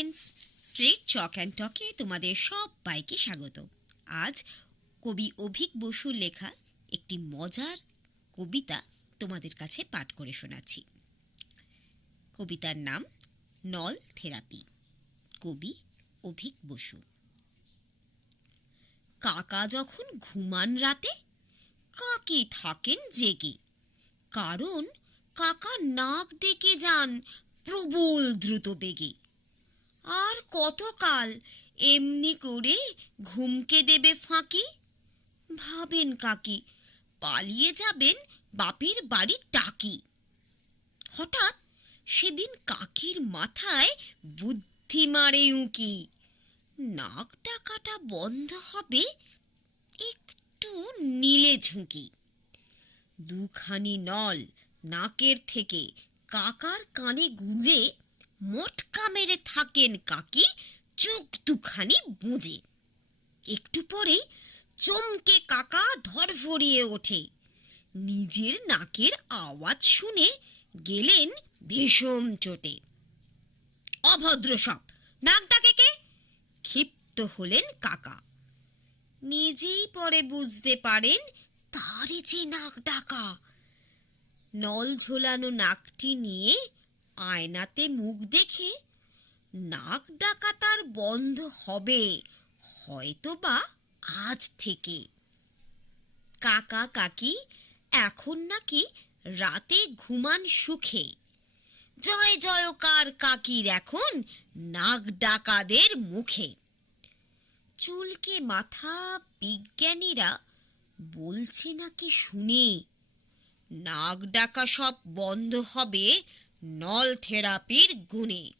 Friends slate chalk and টকে তোমাদের সবাইকে স্বাগত। আজ কবি অভিক বসুর লেখা একটি মজার কবিতা তোমাদের কাছে পাঠ করে শোনাচ্ছি। কবিতার নাম নল থেরাপি। কবি অভিক বসু। কাকা যখন ঘুমান রাতে, কাকে থাকেন জেগে? কারণ কাকা নাক ডেকে যান প্রবল দ্রুত বেগে। আর কতকাল এমনি করে ঘুমকে দেবে ফাঁকি? ভাবেন কাকি, পালিয়ে যাবেন বাপের বাড়ির টাকি। হঠাৎ সেদিন কাকির মাথায় বুদ্ধি মারে উঁকি। নাক ডাকাটা বন্ধ হবে, একটু নীলে ঝুঁকি। দুখানি নল নাকের থেকে কাকার কানে গুঁজে মোটকা মেরে থাকেন কাকি, চোখ দুখানি বুঝে একটু পরে চমকে কাকা ধরফরিয়ে ওঠে। নিজের নাকের আওয়াজ শুনে গেলেন ভীষণ চোটে। অভদ্র সব নাক ডাকে কে? ক্ষিপ্ত হলেন কাকা। নিজেই পরে বুঝতে পারেন তারই যে নাক ডাকা। নল ঝোলানো নাকটি নিয়ে আয়নাতে মুখ দেখে নাক ডাকা তার বন্ধ হবে, হয়তোবা আজ থেকে। কাকা, কাকি, এখন নাকি রাতে ঘুমান সুখে। জয় জয়কার কাকির এখন নাক ডাকাদের মুখে। চুলকে মাথা বিজ্ঞানীরা বলছে নাকি শুনে, নাক ডাকা সব বন্ধ হবে নল থেরাপির গুণে।